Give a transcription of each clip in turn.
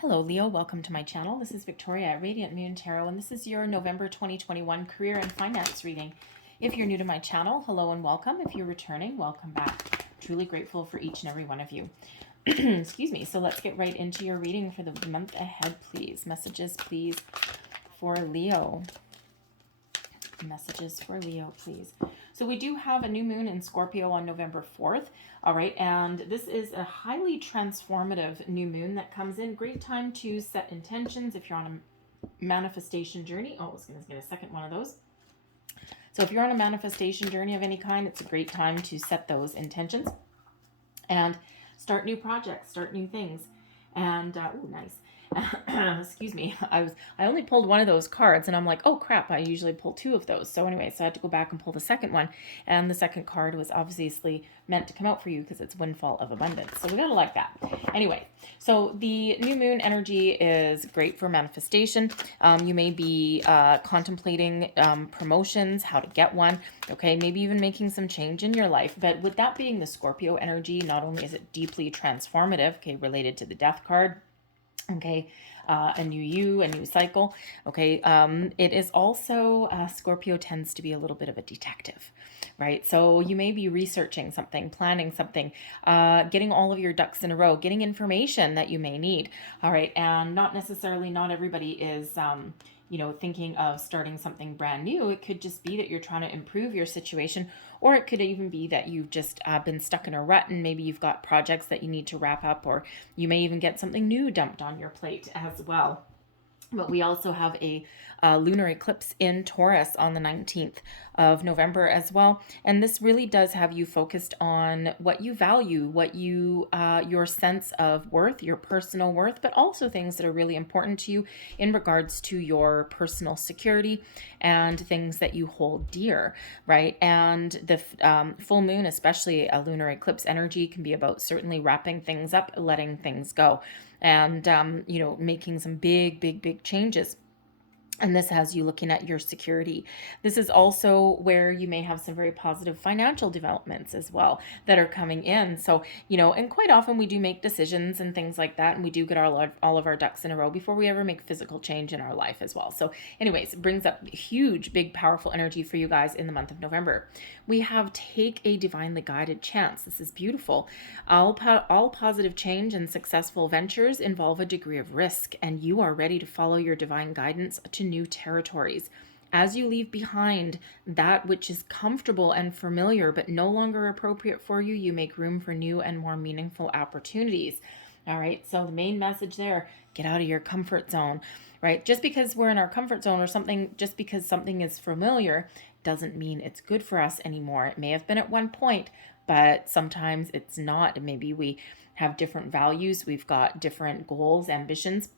Hello Leo, welcome to my channel. This is Victoria at Radiant Moon Tarot, and this is your November 2021 career and finance reading. If you're new to my channel, hello and welcome. If you're returning, welcome back. Truly grateful for each and every one of you. Excuse me. So let's get right into your reading for the month ahead, please. Messages, please, for Leo. Messages for Leo, please. So we do have a new moon in Scorpio on November 4th. All right, and this is a highly transformative new moon that comes in. Great time to set intentions if you're on a manifestation journey. Oh, I was going to get a second one of those. So if you're on a manifestation journey of any kind, it's a great time to set those intentions and start new projects, start new things. And, oh, nice. Excuse me. I only pulled one of those cards and I'm like, oh crap, I usually pull two of those. So anyway, so I had to go back and pull the second one. And the second card was obviously meant to come out for you because it's Windfall of Abundance. So we gotta like that. Anyway, so the new moon energy is great for manifestation. You may be contemplating promotions, how to get one. Okay, maybe even making some change in your life. But with that being the Scorpio energy, not only is it deeply transformative, okay, related to the Death card, okay, a new you, a new cycle, okay, it is also, Scorpio tends to be a little bit of a detective, right? So you may be researching something, planning something, getting all of your ducks in a row, getting information that you may need, all right, and not everybody is, thinking of starting something brand new. It could just be that you're trying to improve your situation, or it could even be that you've just been stuck in a rut and maybe you've got projects that you need to wrap up, or you may even get something new dumped on your plate as well. But we also have a lunar eclipse in Taurus on the 19th of November as well. And this really does have you focused on what you value, what you, your sense of worth, your personal worth, but also things that are really important to you in regards to your personal security and things that you hold dear, right? And the full moon, especially a lunar eclipse energy, can be about certainly wrapping things up, letting things go, and making some big changes. And this has you looking at your security. This is also where you may have some very positive financial developments as well that are coming in. So, and quite often we do make decisions and things like that, and we do get all of our ducks in a row before we ever make physical change in our life as well. So anyways, it brings up huge, big, powerful energy for you guys in the month of November. We have take a divinely guided chance. This is beautiful. All positive change and successful ventures involve a degree of risk, and you are ready to follow your divine guidance to new territories. As you leave behind that which is comfortable and familiar but no longer appropriate for you, you make room for new and more meaningful opportunities. All right, so the main message there, get out of your comfort zone, right? Just because we're in our comfort zone or something, just because something is familiar, doesn't mean it's good for us anymore. It may have been at one point, but sometimes it's not. Maybe we have different values, we've got different goals, ambitions,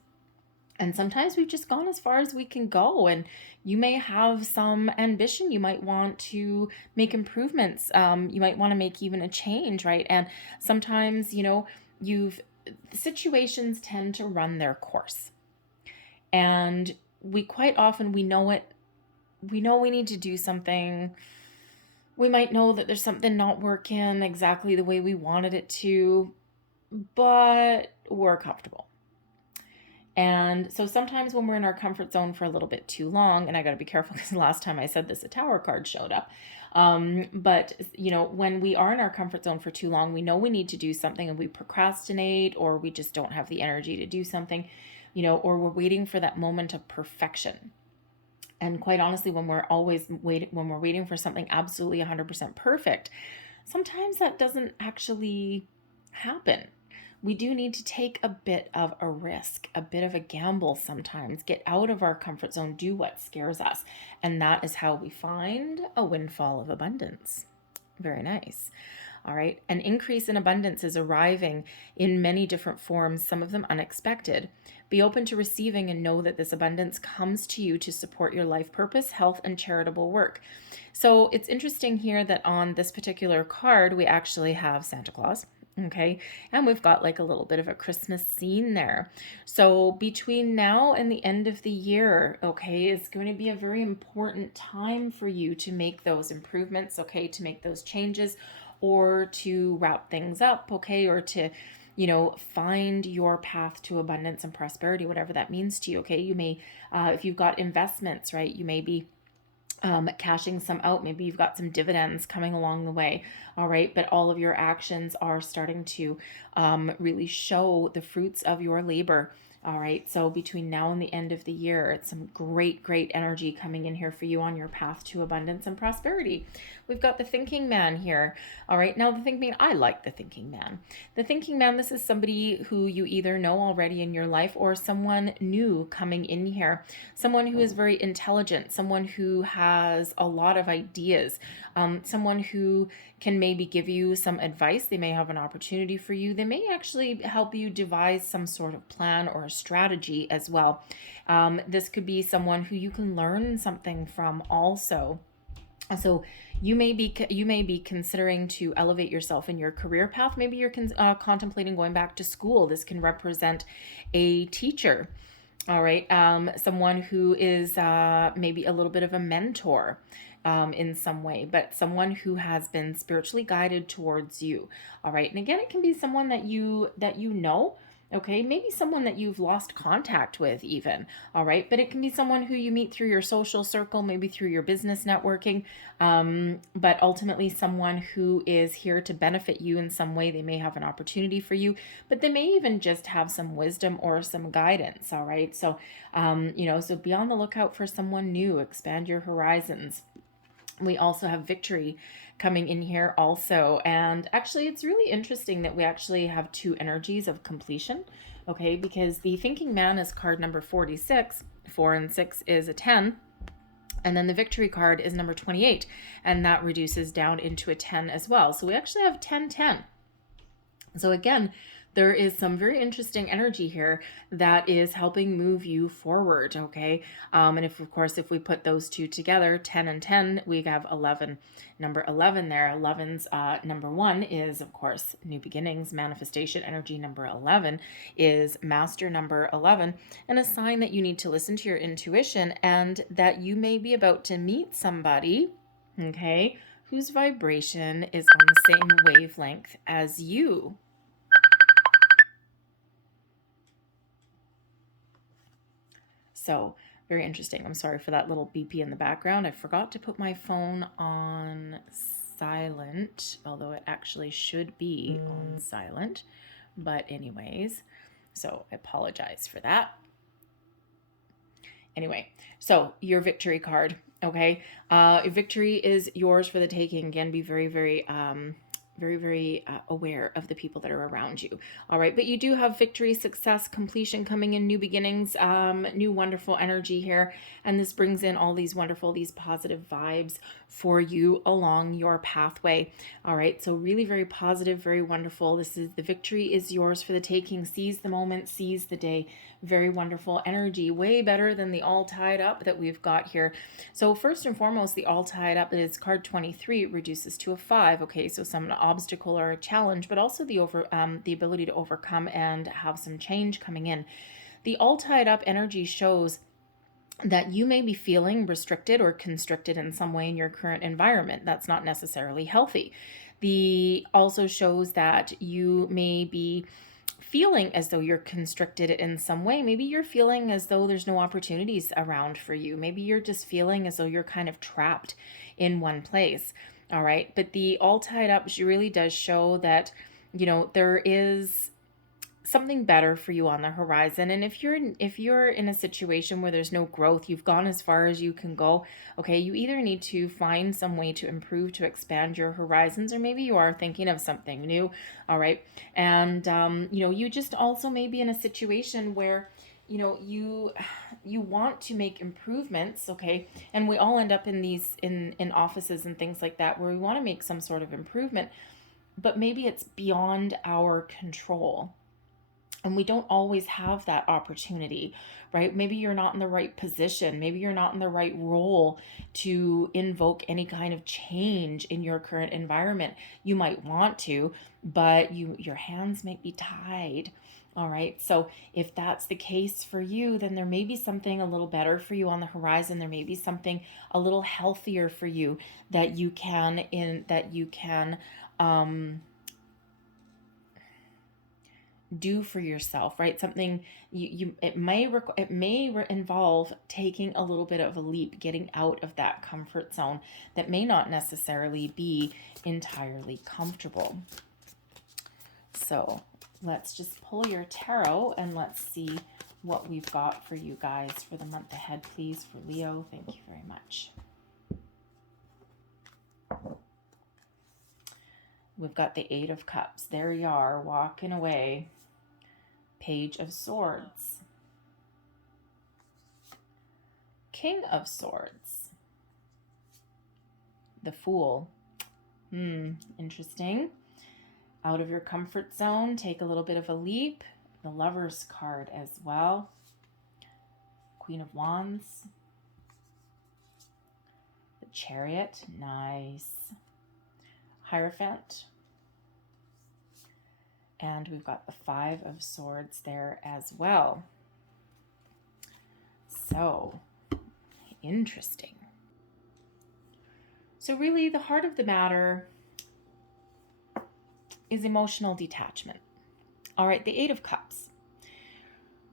and sometimes we've just gone as far as we can go. And you may have some ambition. You might want to make improvements. You might want to make even a change, right? And sometimes, situations tend to run their course. And we quite often, we know it. We know we need to do something. We might know that there's something not working exactly the way we wanted it to, but we're comfortable. And so sometimes when we're in our comfort zone for a little bit too long, and I got to be careful because the last time I said this, a Tower card showed up. But when we are in our comfort zone for too long, we know we need to do something and we procrastinate, or we just don't have the energy to do something, or we're waiting for that moment of perfection. And quite honestly, when we're waiting for something absolutely 100% perfect, sometimes that doesn't actually happen. We do need to take a bit of a risk, a bit of a gamble sometimes, get out of our comfort zone, do what scares us. And that is how we find a windfall of abundance. Very nice. All right. An increase in abundance is arriving in many different forms, some of them unexpected. Be open to receiving and know that this abundance comes to you to support your life purpose, health, and charitable work. So it's interesting here that on this particular card, we actually have Santa Claus. Okay, and we've got like a little bit of a Christmas scene there. So between now and the end of the year, okay, it's going to be a very important time for you to make those improvements, okay, to make those changes, or to wrap things up, okay, or to, find your path to abundance and prosperity, whatever that means to you. Okay. You may, if you've got investments, right, you may be cashing some out. Maybe you've got some dividends coming along the way. All right. But all of your actions are starting to really show the fruits of your labor. All right. So between now and the end of the year, it's some great, great energy coming in here for you on your path to abundance and prosperity. We've got the thinking man here. All right. Now the thinking, I like the thinking man. The thinking man, this is somebody who you either know already in your life or someone new coming in here. Someone who is very intelligent, someone who has a lot of ideas, someone who can maybe give you some advice. They may have an opportunity for you. They may actually help you devise some sort of plan or a strategy as well. This could be someone who you can learn something from also. So you may be considering to elevate yourself in your career path. Maybe you're contemplating going back to school. This can represent a teacher. All right. Someone who is maybe a little bit of a mentor in some way, but someone who has been spiritually guided towards you. All right. And again, it can be someone that you know. Okay, maybe someone that you've lost contact with even, all right? But it can be someone who you meet through your social circle, maybe through your business networking, but ultimately someone who is here to benefit you in some way. They may have an opportunity for you, but they may even just have some wisdom or some guidance, all right? So, so be on the lookout for someone new, expand your horizons. We also have victory coming in here also. And actually, it's really interesting that we actually have two energies of completion, okay? Because the thinking man is card number 46. 4 and 6 is a 10. And then the victory card is number 28. And that reduces down into a 10 as well. So we actually have 10-10. So again, there is some very interesting energy here that is helping move you forward, okay? And if we put those two together, 10 and 10, we have 11. Number 11 there. 11's number 1 is, of course, new beginnings, manifestation energy. Number 11 is master number 11, and a sign that you need to listen to your intuition and that you may be about to meet somebody, okay, whose vibration is on the same wavelength as you. So very interesting. I'm sorry for that little beepy in the background. I forgot to put my phone on silent, although it actually should be on silent. But anyways, so I apologize for that. Anyway, so your victory card, okay? Victory is yours for the taking. Again, be very, very aware of the people that are around you. All right. But you do have victory, success, completion coming in, new beginnings, new wonderful energy here. And this brings in all these positive vibes for you along your pathway. All right. So really very positive, very wonderful. The victory is yours for the taking. Seize the moment, seize the day. Very wonderful energy, way better than the all tied up that we've got here. So first and foremost, the all tied up is card 23, reduces to a 5. Okay, so some obstacle or a challenge, but also the ability to overcome and have some change coming in. The all tied up energy shows that you may be feeling restricted or constricted in some way in your current environment. That's not necessarily healthy. The also shows that you may be feeling as though you're constricted in some way. Maybe you're feeling as though there's no opportunities around for you. Maybe you're just feeling as though you're kind of trapped in one place. All right. But the all tied up really does show that, there is something better for you on the horizon. And if you're in a situation where there's no growth, you've gone as far as you can go, okay, you either need to find some way to improve, to expand your horizons, or maybe you are thinking of something new. All right. And you just also may be in a situation where you want to make improvements, okay? And we all end up in these in offices and things like that where we want to make some sort of improvement, but maybe it's beyond our control. And we don't always have that opportunity, right? Maybe you're not in the right position. Maybe you're not in the right role to invoke any kind of change in your current environment. You might want to, but your hands might be tied. All right. So if that's the case for you, then there may be something a little better for you on the horizon. There may be something a little healthier for you that you can do for yourself, right? Something it may involve taking a little bit of a leap, getting out of that comfort zone that may not necessarily be entirely comfortable. So let's just pull your tarot and let's see what we've got for you guys for the month ahead, please, for Leo. Thank you very much. We've got the Eight of Cups. There you are, walking away. Page of Swords. King of Swords. The Fool. Interesting. Out of your comfort zone, take a little bit of a leap. The Lover's card as well. Queen of Wands. The Chariot. Nice. Hierophant. And we've got the Five of Swords there as well. So, interesting. So really, the heart of the matter is emotional detachment. All right, the Eight of Cups.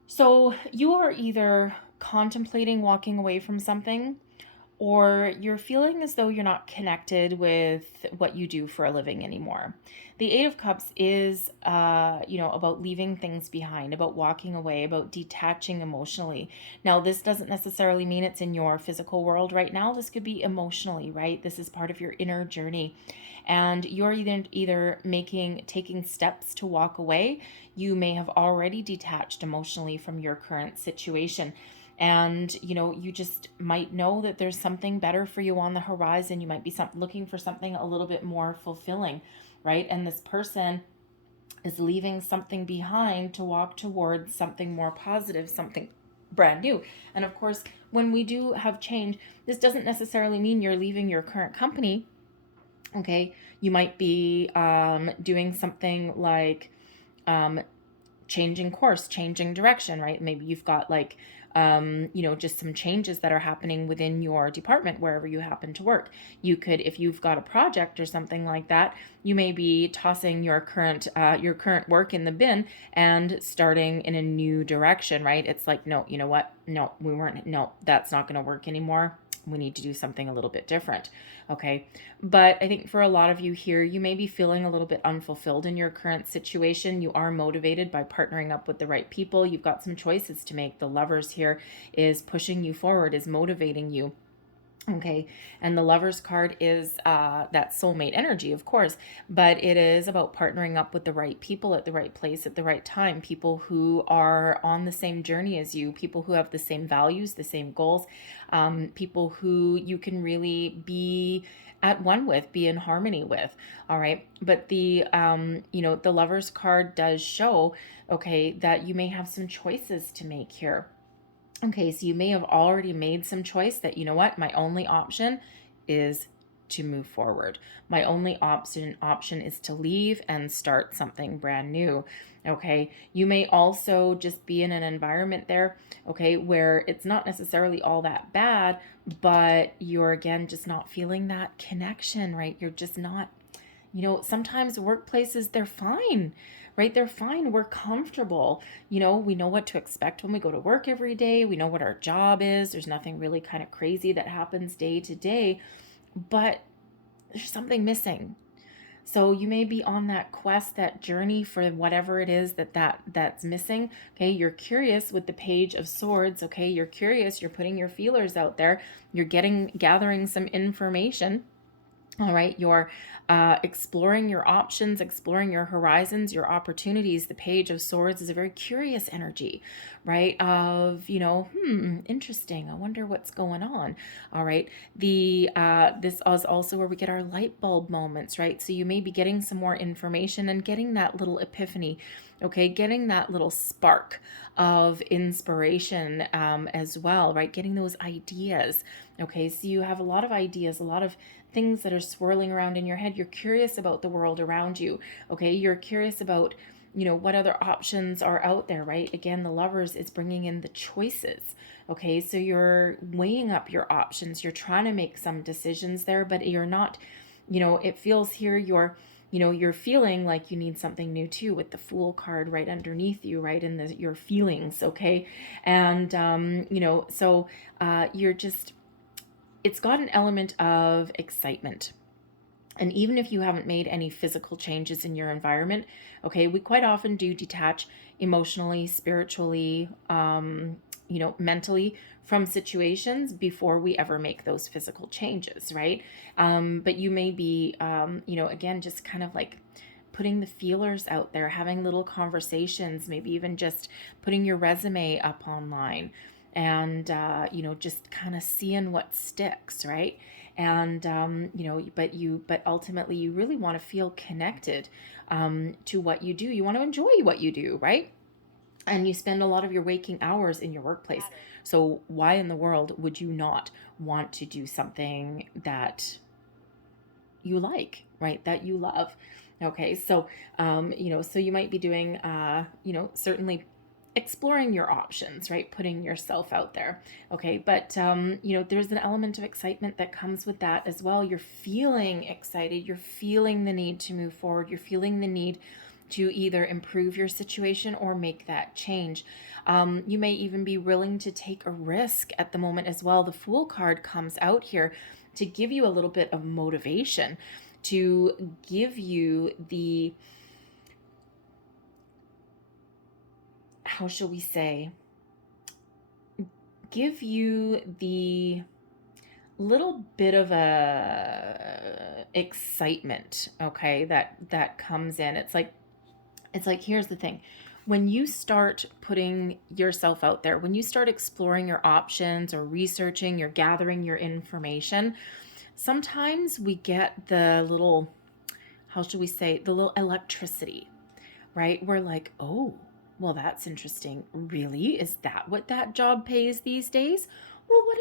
So you are either contemplating walking away from something, or you're feeling as though you're not connected with what you do for a living anymore. The Eight of Cups is, about leaving things behind, about walking away, about detaching emotionally. Now, this doesn't necessarily mean it's in your physical world right now. This could be emotionally, right? This is part of your inner journey. And you're either taking steps to walk away. You may have already detached emotionally from your current situation. And, you just might know that there's something better for you on the horizon. You might be looking for something a little bit more fulfilling, right? And this person is leaving something behind to walk towards something more positive, something brand new. And of course, when we do have change, this doesn't necessarily mean you're leaving your current company. Okay, you might be doing something like changing course, changing direction, right? Maybe you've got just some changes that are happening within your department, wherever you happen to work. You could, if you've got a project or something like that, you may be tossing your current work in the bin and starting in a new direction, right? It's like, no, you know what? No, that's not going to work anymore. We need to do something a little bit different. Okay. But I think for a lot of you here, you may be feeling a little bit unfulfilled in your current situation. You are motivated by partnering up with the right people. You've got some choices to make. The Lovers here is pushing you forward, is motivating you. Okay, and the Lover's card is that soulmate energy, of course, but it is about partnering up with the right people at the right place at the right time, people who are on the same journey as you, people who have the same values, the same goals, people who you can really be at one with, be in harmony with. All right, but the the Lover's card does show, okay, that you may have some choices to make here. Okay, so you may have already made some choice that, you know what, my only option is to move forward. My only option is to leave and start something brand new. Okay, you may also just be in an environment there, okay, where it's not necessarily all that bad, but you're again just not feeling that connection, right? You're just not, sometimes workplaces, they're fine, right? They're fine. We're comfortable. We know what to expect when we go to work every day. We know what our job is. There's nothing really kind of crazy that happens day to day, but there's something missing. So you may be on that quest, that journey for whatever it is that's missing. Okay, you're curious with the Page of Swords. Okay, you're curious. You're putting your feelers out there. You're gathering some information. All right, you're exploring your options, exploring your horizons, your opportunities. The Page of Swords is a very curious energy, right? Of, interesting. I wonder what's going on. All right. This is also where we get our light bulb moments, right? So you may be getting some more information and getting that little epiphany, okay? Getting that little spark of inspiration as well, right? Getting those ideas. Okay, so you have a lot of ideas, a lot of things that are swirling around in your head. You're curious about the world around you. Okay, you're curious about, what other options are out there, right? Again, the Lovers is bringing in the choices. Okay, so you're weighing up your options. You're trying to make some decisions there, but you're not, it feels here you know, you're feeling like you need something new too, with the Fool card right underneath you, right in your feelings, okay? And you know, so you're just, it's got an element of excitement. And even if you haven't made any physical changes in your environment, okay, we quite often do detach emotionally, spiritually, you know, mentally from situations before we ever make those physical changes, right? But you may be, you know, again, just kind of like putting the feelers out there, having little conversations, maybe even just putting your resume up online, and you know, just kind of seeing what sticks, right? And you know, but ultimately you really want to feel connected to what you do. You want to enjoy what you do, right? And you spend a lot of your waking hours in your workplace. So why in the world would you not want to do something that you like, right? That you love. Okay, so you know, so you might be doing you know, certainly exploring your options, right? Putting yourself out there. Okay, but you know, there's an element of excitement that comes with that as well. You're feeling excited, you're feeling the need to move forward, you're feeling the need to either improve your situation or make that change. You may even be willing to take a risk at the moment as well. The Fool card comes out here to give you a little bit of motivation, to give you the, how shall we say, give you the little bit of a excitement, okay, that comes in. It's like, here's the thing. When you start putting yourself out there, when you start exploring your options or researching, you're gathering your information, sometimes we get the little, how should we say, the little electricity, right? We're like, oh, well, that's interesting. Really? Is that what that job pays these days? Well, what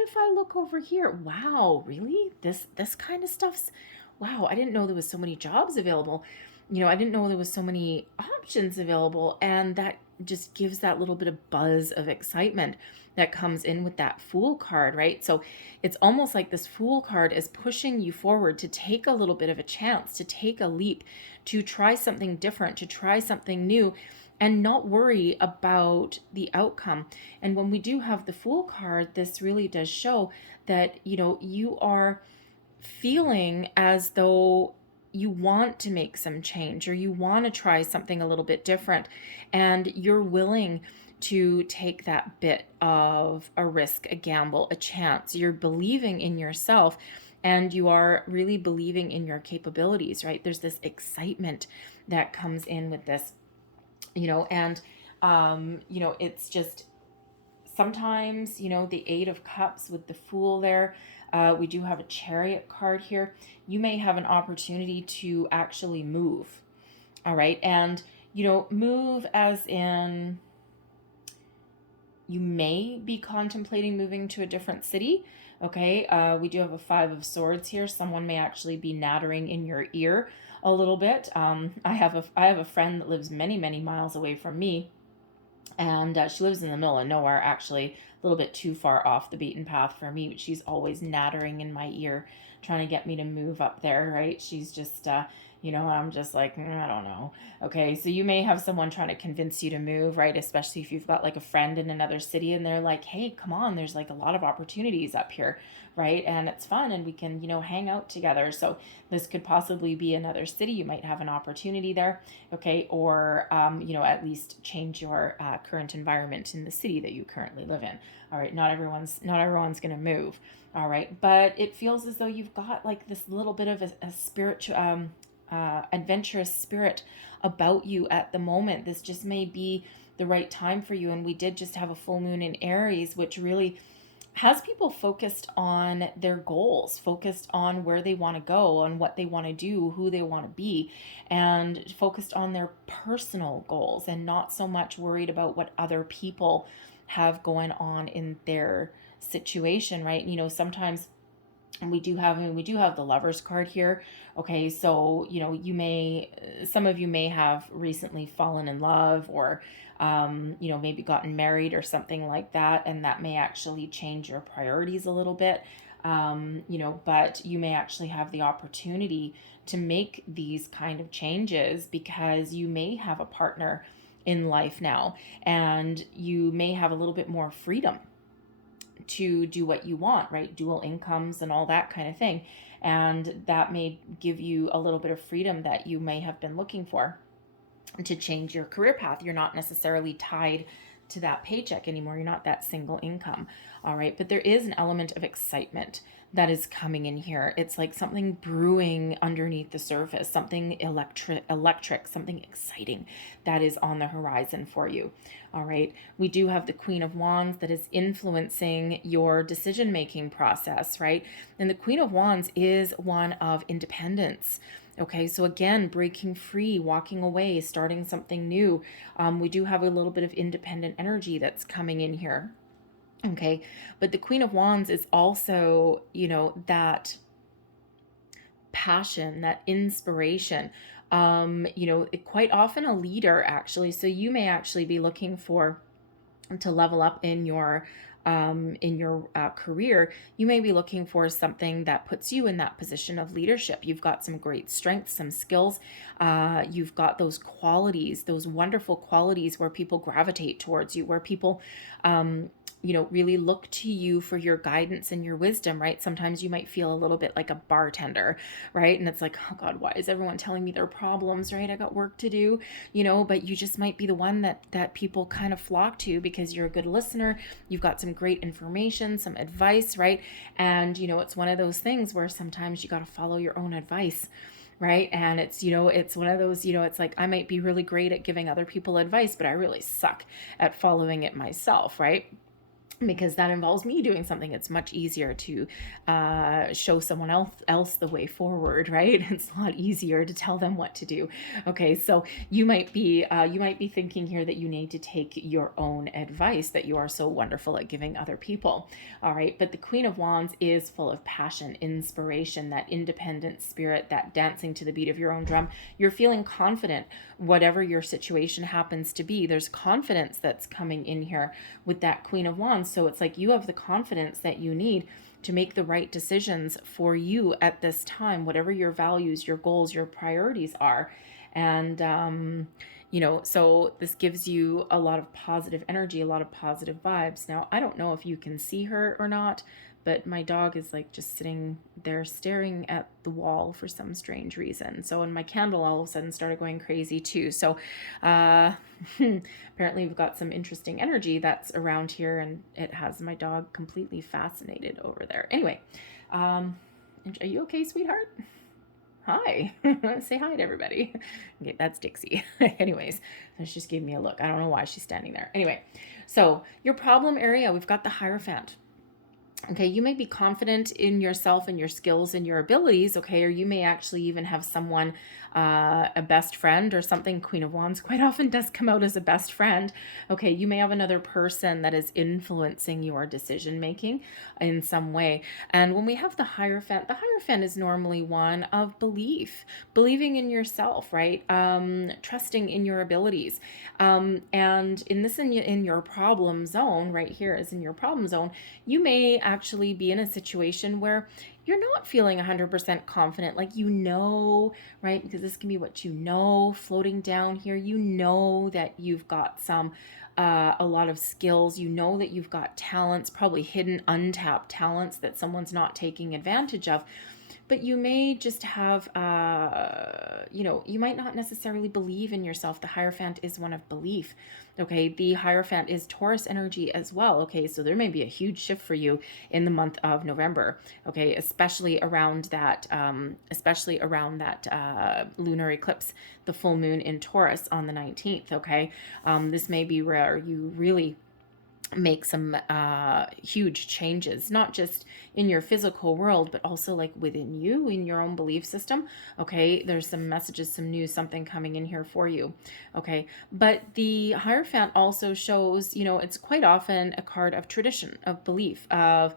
if I look over here? Wow, really? This kind of stuff's, wow, I didn't know there was so many jobs available. You know, I didn't know there was so many options available, and that just gives that little bit of buzz of excitement that comes in with that Fool card, right? So it's almost like this Fool card is pushing you forward to take a little bit of a chance, to take a leap, to try something different, to try something new, and not worry about the outcome. And when we do have the Fool card, this really does show that, you know, you are feeling as though you want to make some change, or you want to try something a little bit different, and you're willing to take that bit of a risk, a gamble, a chance. You're believing in yourself, and you are really believing in your capabilities, right? There's this excitement that comes in with this, you know, and you know, it's just, sometimes, you know, the Eight of Cups with the Fool there. We do have a Chariot card here. You may have an opportunity to actually move. All right. And, you know, move as in, you may be contemplating moving to a different city. Okay. We do have a Five of Swords here. Someone may actually be nattering in your ear a little bit. I have a friend that lives many, many miles away from me, and she lives in the middle of nowhere, actually, a little bit too far off the beaten path for me, but she's always nattering in my ear, trying to get me to move up there, right? She's just, you know, I'm just like, I don't know. Okay, so you may have someone trying to convince you to move, right? Especially if you've got like a friend in another city and they're like, hey, come on, there's like a lot of opportunities up here, right? And it's fun and we can, you know, hang out together. So this could possibly be another city. You might have an opportunity there, okay? Or, you know, at least change your current environment in the city that you currently live in. All right, not everyone's going to move. All right, but it feels as though you've got like this little bit of a spiritual, adventurous spirit about you at the moment. This just may be the right time for you. And we did just have a full moon in Aries, which really has people focused on their goals, focused on where they want to go, on what they want to do, who they want to be, and focused on their personal goals, and not so much worried about what other people have going on in their situation, right? You know, sometimes, and we do have the Lovers card here. Okay, so, you know, some of you may have recently fallen in love, or you know, maybe gotten married or something like that, and that may actually change your priorities a little bit. you know, but you may actually have the opportunity to make these kind of changes because you may have a partner in life now, and you may have a little bit more freedom to do what you want, right? Dual incomes and all that kind of thing. And that may give you a little bit of freedom that you may have been looking for to change your career path. You're not necessarily tied to that paycheck anymore. You're not that single income. All right. But there is an element of excitement that is coming in here. It's like something brewing underneath the surface, something electric, something exciting that is on the horizon for you. All right. We do have the Queen of Wands that is influencing your decision-making process, right? And the Queen of Wands is one of independence. Okay, so again, breaking free, walking away, starting something new. We do have a little bit of independent energy that's coming in here. Okay, but the Queen of Wands is also, you know, that passion, that inspiration, you know, quite often a leader actually. So you may actually be looking to level up in your career. You may be looking for something that puts you in that position of leadership. You've got some great strengths, some skills. You've got those qualities, those wonderful qualities where people gravitate towards you, where people, you know, really look to you for your guidance and your wisdom, right? Sometimes you might feel a little bit like a bartender, right? And it's like, oh God, why is everyone telling me their problems, right? I got work to do, you know, but you just might be the one that people kind of flock to because you're a good listener. You've got some great information, some advice, right? And, you know, it's one of those things where sometimes you got to follow your own advice. Right. And it's, you know, it's one of those, you know, it's like I might be really great at giving other people advice, but I really suck at following it myself. Right. Because that involves me doing something. It's much easier to show someone else the way forward, right? It's a lot easier to tell them what to do. Okay, so you might be thinking here that you need to take your own advice that you are so wonderful at giving other people. All right, but the Queen of Wands is full of passion, inspiration, that independent spirit, that dancing to the beat of your own drum. You're feeling confident, whatever your situation happens to be. There's confidence that's coming in here with that Queen of Wands. So it's like you have the confidence that you need to make the right decisions for you at this time, whatever your values, your goals, your priorities are. And, you know, so this gives you a lot of positive energy, a lot of positive vibes. Now, I don't know if you can see her or not, but my dog is like just sitting there staring at the wall for some strange reason. So, and my candle all of a sudden started going crazy too. So, apparently we've got some interesting energy that's around here, and it has my dog completely fascinated over there. Anyway, are you okay, sweetheart? Hi. Say hi to everybody. Okay, that's Dixie. Anyways, she just gave me a look. I don't know why she's standing there. Anyway, so your problem area, we've got the Hierophant. Okay, you may be confident in yourself and your skills and your abilities, okay, or you may actually even have someone, a best friend or something. Queen of Wands quite often does come out as a best friend. Okay, you may have another person that is influencing your decision making in some way. And when we have the Hierophant is normally one of believing in yourself, right? Trusting in your abilities. And in your problem zone, right here is in your problem zone, you may actually be in a situation where you're not feeling 100% confident, like, you know, right? Because this can be what you know floating down here. You know that you've got a lot of skills. You know that you've got talents, probably hidden, untapped talents that someone's not taking advantage of. But you may just have, you know, you might not necessarily believe in yourself. The Hierophant is one of belief. Okay, the Hierophant is Taurus energy as well. Okay, so there may be a huge shift for you in the month of November. Okay, especially around that lunar eclipse, the full moon in Taurus on the 19th. Okay, this may be where you really make some huge changes, not just in your physical world, but also like within you, in your own belief system. Okay, there's some messages, some news, something coming in here for you. Okay, but the Hierophant also shows, you know, it's quite often a card of tradition, of belief, of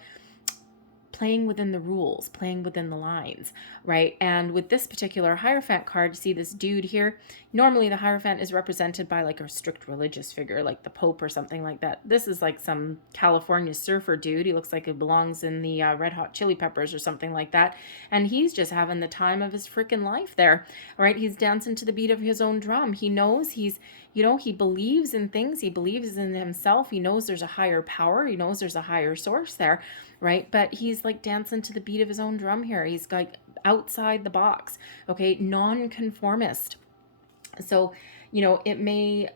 playing within the rules, playing within the lines, right? And with this particular Hierophant card, you see this dude here. Normally the Hierophant is represented by like a strict religious figure, like the Pope or something like that. This is like some California surfer dude. He looks like he belongs in the Red Hot Chili Peppers or something like that. And he's just having the time of his freaking life there, right? He's dancing to the beat of his own drum. He knows he believes in things. He believes in himself. He knows there's a higher power. He knows there's a higher source there, right? But he's like dancing to the beat of his own drum here. He's like outside the box, okay? Non-conformist. So, it may,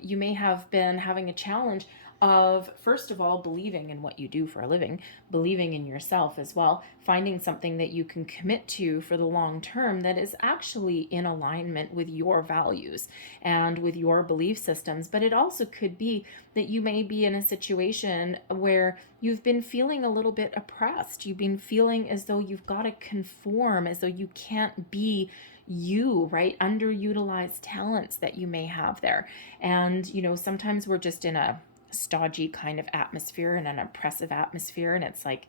you may have been having a challenge of, first of all, believing in what you do for a living, believing in yourself as well, finding something that you can commit to for the long term that is actually in alignment with your values and with your belief systems. But it also could be that you may be in a situation where you've been feeling a little bit oppressed. You've been feeling as though you've got to conform, as though you can't be you, right? Underutilized talents that you may have there. And, sometimes we're just in a stodgy kind of atmosphere and an oppressive atmosphere, and it's like,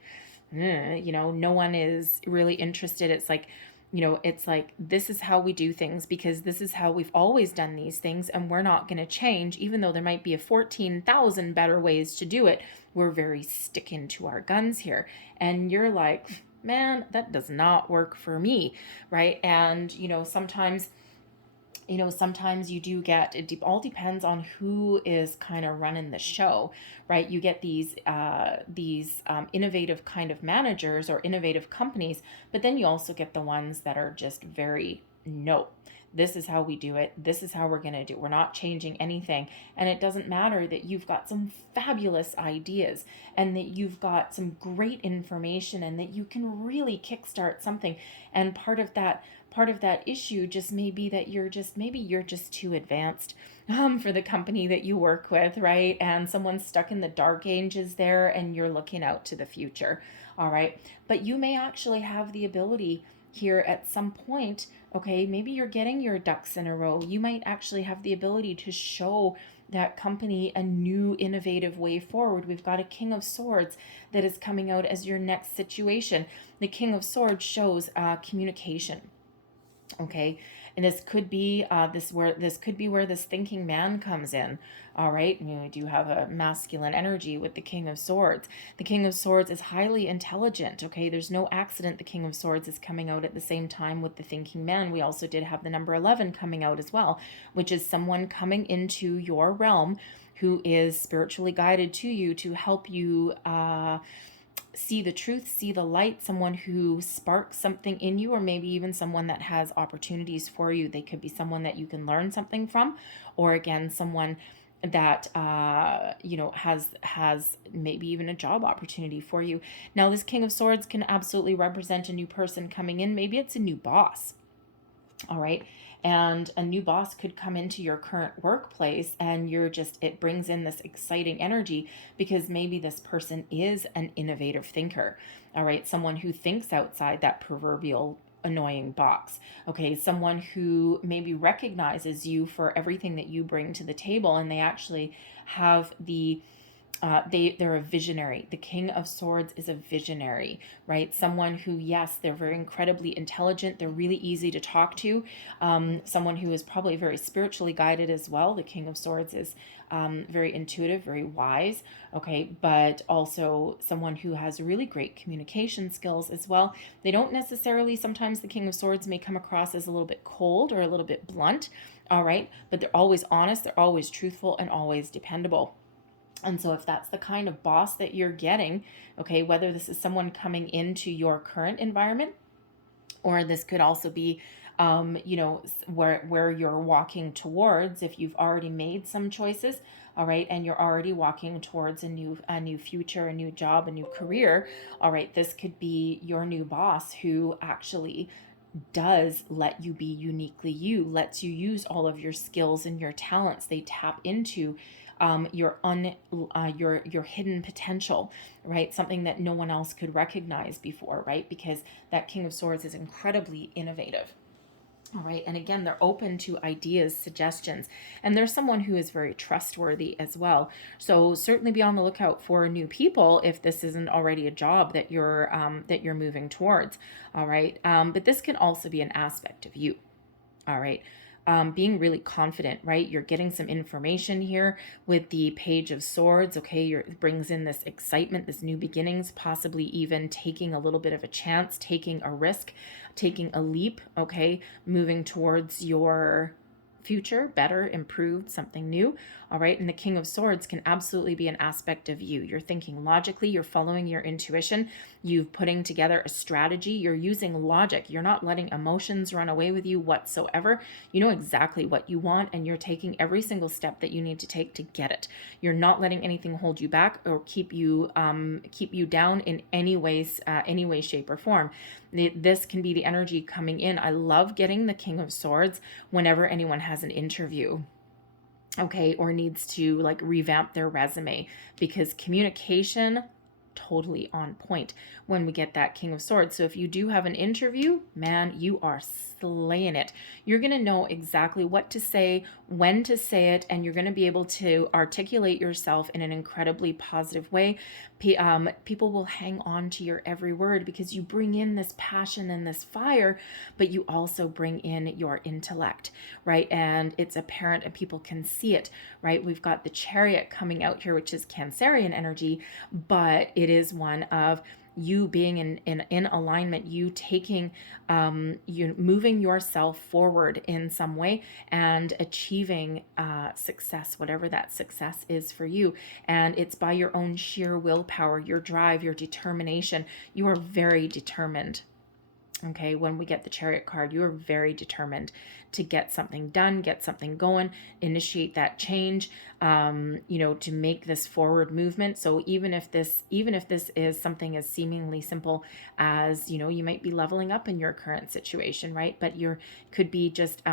no one is really interested. It's like, it's like, this is how we do things because this is how we've always done these things, and we're not going to change, even though there might be 14,000 better ways to do it. We're very sticking to our guns here. And you're like, man, that does not work for me, right? And, sometimes you do get, it all depends on who is kind of running the show, right? You get these innovative kind of managers or innovative companies, but then you also get the ones that are just very, no, this is how we do it. This is how we're going to do it. We're not changing anything. And it doesn't matter that you've got some fabulous ideas and that you've got some great information and that you can really kickstart something. And part of that issue just may be that you're just too advanced for the company that you work with, right? And someone's stuck in the dark ages there and you're looking out to the future. All right. But you may actually have the ability here at some point, okay, maybe you're getting your ducks in a row. You might actually have the ability to show that company a new innovative way forward. We've got a King of Swords that is coming out as your next situation. The King of Swords shows communication. Okay, and this could be where this thinking man comes in. All right, we do have a masculine energy with the King of Swords. The King of Swords is highly intelligent. Okay, there's no accident the King of Swords is coming out at the same time with the thinking man. We also did have the number 11 coming out as well, which is someone coming into your realm who is spiritually guided to you to help you see the truth, see the light, someone who sparks something in you, or maybe even someone that has opportunities for you. They could be someone that you can learn something from, or again, someone that has maybe even a job opportunity for you. Now, this King of Swords can absolutely represent a new person coming in. Maybe it's a new boss. All right. And a new boss could come into your current workplace and it brings in this exciting energy because maybe this person is an innovative thinker. All right. Someone who thinks outside that proverbial annoying box. Okay. Someone who maybe recognizes you for everything that you bring to the table, and they actually have they're a visionary. The King of Swords is a visionary, right? Someone who, yes, they're very incredibly intelligent. They're really easy to talk to. Someone who is probably very spiritually guided as well. The King of Swords is very intuitive, very wise, okay? But also someone who has really great communication skills as well. They don't necessarily, sometimes the King of Swords may come across as a little bit cold or a little bit blunt, all right? But they're always honest, they're always truthful, and always dependable. And so if that's the kind of boss that you're getting, okay, whether this is someone coming into your current environment, or this could also be, where you're walking towards, if you've already made some choices, all right, and you're already walking towards a new future, a new job, a new career, all right, this could be your new boss who actually does let you be uniquely you, lets you use all of your skills and your talents. They tap into your hidden potential, right? Something that no one else could recognize before, right? Because that King of Swords is incredibly innovative. All right. And again, they're open to ideas, suggestions, and there's someone who is very trustworthy as well. So certainly be on the lookout for new people if this isn't already a job that you're moving towards. All right. But this can also be an aspect of you. All right. Being really confident, right? You're getting some information here with the Page of Swords. Okay, it brings in this excitement, this new beginnings, possibly even taking a little bit of a chance, taking a risk, taking a leap. Okay, moving towards your future, better, improved, something new. All right. And the King of Swords can absolutely be an aspect of you. You're thinking logically, you're following your intuition, you're putting together a strategy, you're using logic, you're not letting emotions run away with you whatsoever. You know exactly what you want, and you're taking every single step that you need to take to get it. You're not letting anything hold you back or keep you down in any way, shape, or form. This can be the energy coming in. I love getting the King of Swords whenever anyone has an interview, okay, or needs to like revamp their resume, because communication totally on point when we get that King of Swords. So if you do have an interview, man, you are slaying it. You're going to know exactly what to say, when to say it, and you're going to be able to articulate yourself in an incredibly positive way. People will hang on to your every word because you bring in this passion and this fire, but you also bring in your intellect, right? And it's apparent and people can see it, right? We've got the Chariot coming out here, which is Cancerian energy, but it is one of you being in alignment, you taking, you moving yourself forward in some way and achieving success, whatever that success is for you. And it's by your own sheer willpower, your drive, your determination. You are very determined. Okay, when we get the Chariot card, you are very determined to get something done, get something going, initiate that change, to make this forward movement. So even if this is something as seemingly simple as, you might be leveling up in your current situation, right? But could be just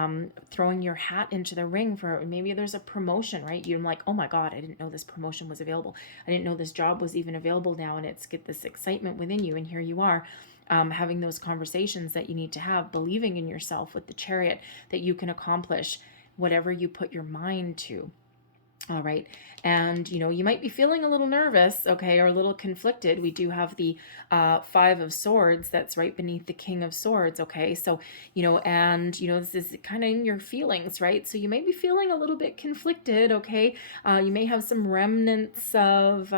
throwing your hat into the ring for, maybe there's a promotion, right? You're like, oh my God, I didn't know this promotion was available. I didn't know this job was even available now. And it's get this excitement within you. And here you are. Having those conversations that you need to have, believing in yourself with the Chariot, that you can accomplish whatever you put your mind to. All right. And, you might be feeling a little nervous, okay, or a little conflicted. We do have the Five of Swords that's right beneath the King of Swords, okay? So, this is kind of in your feelings, right? So you may be feeling a little bit conflicted, okay? You may have some remnants of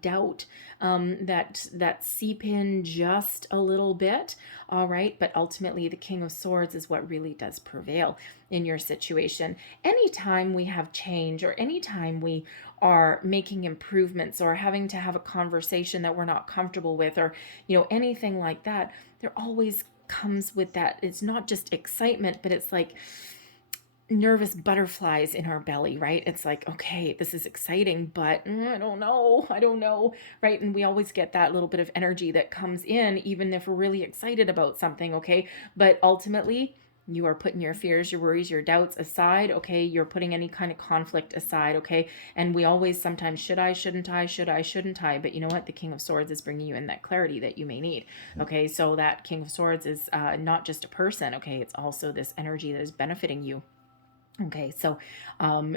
doubt that seep in just a little bit, all right? But ultimately, the King of Swords is what really does prevail in your situation. Anytime we have change, or anytime we are making improvements, or having to have a conversation that we're not comfortable with, or anything like that, there always comes with that. It's not just excitement, but it's like nervous butterflies in our belly, right? It's like, okay, this is exciting, but I don't know, right? And we always get that little bit of energy that comes in, even if we're really excited about something, okay? But ultimately, you are putting your fears, your worries, your doubts aside, okay? You're putting any kind of conflict aside, okay? And we always sometimes, should I, shouldn't I, shouldn't I? But you know what? The King of Swords is bringing you in that clarity that you may need, okay? So that King of Swords is not just a person, okay? It's also this energy that is benefiting you. Okay, so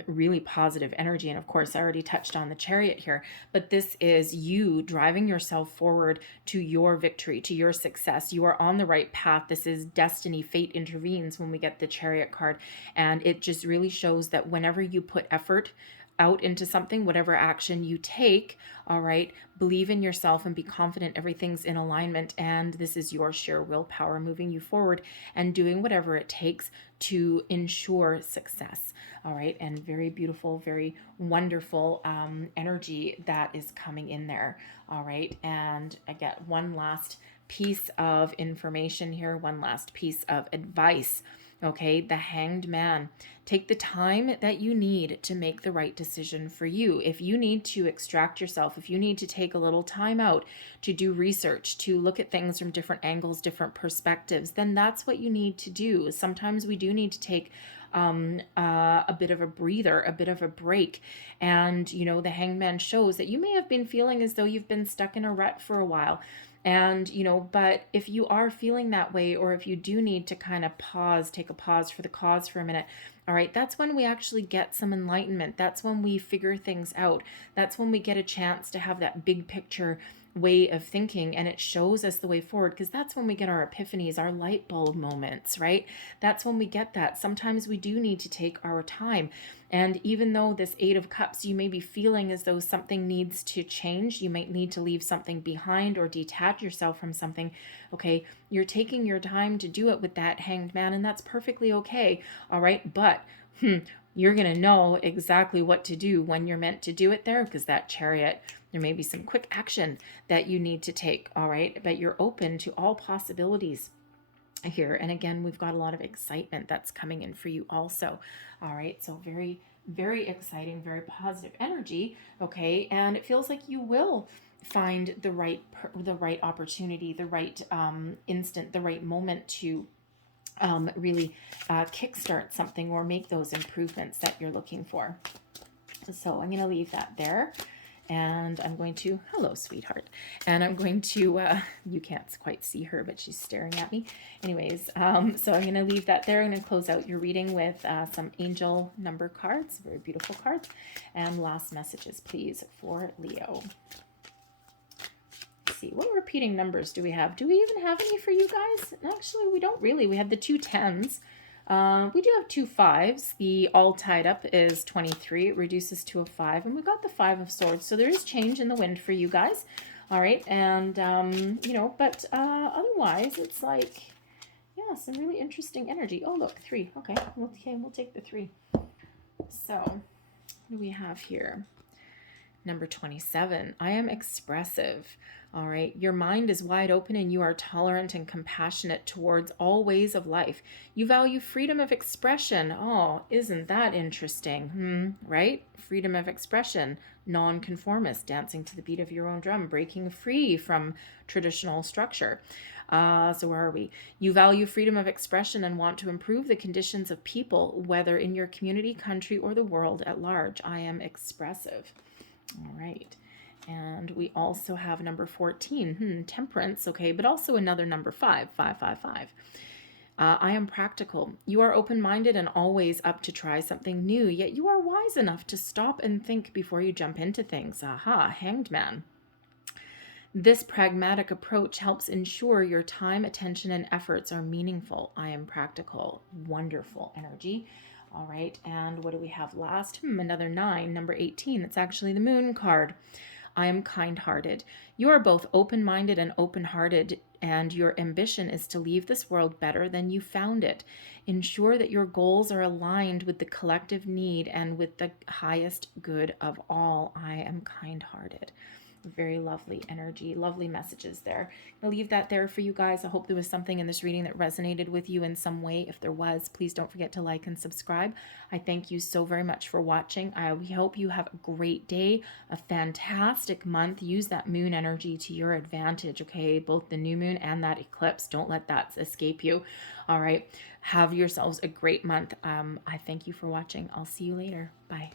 really positive energy. And of course, I already touched on the Chariot here, but this is you driving yourself forward to your victory, to your success. You are on the right path. This is destiny. Fate intervenes when we get the Chariot card. And it just really shows that whenever you put effort out into something, whatever action you take, all right, believe in yourself and be confident everything's in alignment. And this is your sheer willpower moving you forward and doing whatever it takes to ensure success. All right. And very beautiful, very wonderful energy that is coming in there. All right. And I get one last piece of information here, one last piece of advice. Okay, the Hanged Man. Take the time that you need to make the right decision for you. If you need to extract yourself, if you need to take a little time out to do research, to look at things from different angles, different perspectives, then that's what you need to do. Sometimes we do need to take a bit of a breather, a bit of a break. And, the Hanged Man shows that you may have been feeling as though you've been stuck in a rut for a while. And, you know, but if you are feeling that way, or if you do need to kind of pause, take a pause for the cause for a minute, all right, that's when we actually get some enlightenment. That's when we figure things out. That's when we get a chance to have that big picture way of thinking, and it shows us the way forward, because that's when we get our epiphanies, our light bulb moments, right? That's when we get that. Sometimes we do need to take our time. And even though this Eight of Cups, you may be feeling as though something needs to change, you might need to leave something behind or detach yourself from something, okay, you're taking your time to do it with that Hanged Man, and that's perfectly okay, all right? But you're going to know exactly what to do when you're meant to do it there, because that Chariot, there may be some quick action that you need to take, all right? But you're open to all possibilities here. And again, we've got a lot of excitement that's coming in for you also, all right? So very, very exciting, very positive energy, okay? And it feels like you will find the right opportunity, the right instant, the right moment to really kickstart something or make those improvements that you're looking for. So I'm going to leave that there. And I'm going to, hello, sweetheart. And I'm going to, you can't quite see her, but she's staring at me. Anyways, so I'm going to leave that there. I'm going to close out your reading with some angel number cards, very beautiful cards. And last messages, please, for Leo. Let's see, what repeating numbers do we have? Do we even have any for you guys? Actually, we don't really. We have the 2 10s. We do have 2 5s. The all tied up is 23. It reduces to a 5. And we got the 5 of swords. So there is change in the wind for you guys. All right. And, you know, but otherwise it's like, yeah, some really interesting energy. Oh, look, 3. Okay, we'll take the 3. So what do we have here? Number 27. I am expressive. All right. Your mind is wide open and you are tolerant and compassionate towards all ways of life. You value freedom of expression. Oh, isn't that interesting? Right? Freedom of expression, nonconformist, dancing to the beat of your own drum, breaking free from traditional structure. So where are we? You value freedom of expression and want to improve the conditions of people, whether in your community, country, or the world at large. I am expressive. All right. And we also have number 14, temperance, okay, but also another number 5, 5, 5, 5. I am practical. You are open-minded and always up to try something new, yet you are wise enough to stop and think before you jump into things. Aha, Hanged Man. This pragmatic approach helps ensure your time, attention, and efforts are meaningful. I am practical. Wonderful energy. All right, and what do we have last? Another 9, number 18. It's actually the Moon card. I am kind-hearted. You are both open-minded and open-hearted, and your ambition is to leave this world better than you found it. Ensure that your goals are aligned with the collective need and with the highest good of all. I am kind-hearted. Very lovely energy, lovely messages there. I'll leave that there for you guys. I hope there was something in this reading that resonated with you in some way. If there was, please don't forget to like and subscribe. I thank you so very much for watching. We hope you have a great day, a fantastic month. Use that moon energy to your advantage, okay? Both the new moon and that eclipse. Don't let that escape you. All right. Have yourselves a great month. I thank you for watching. I'll see you later. Bye.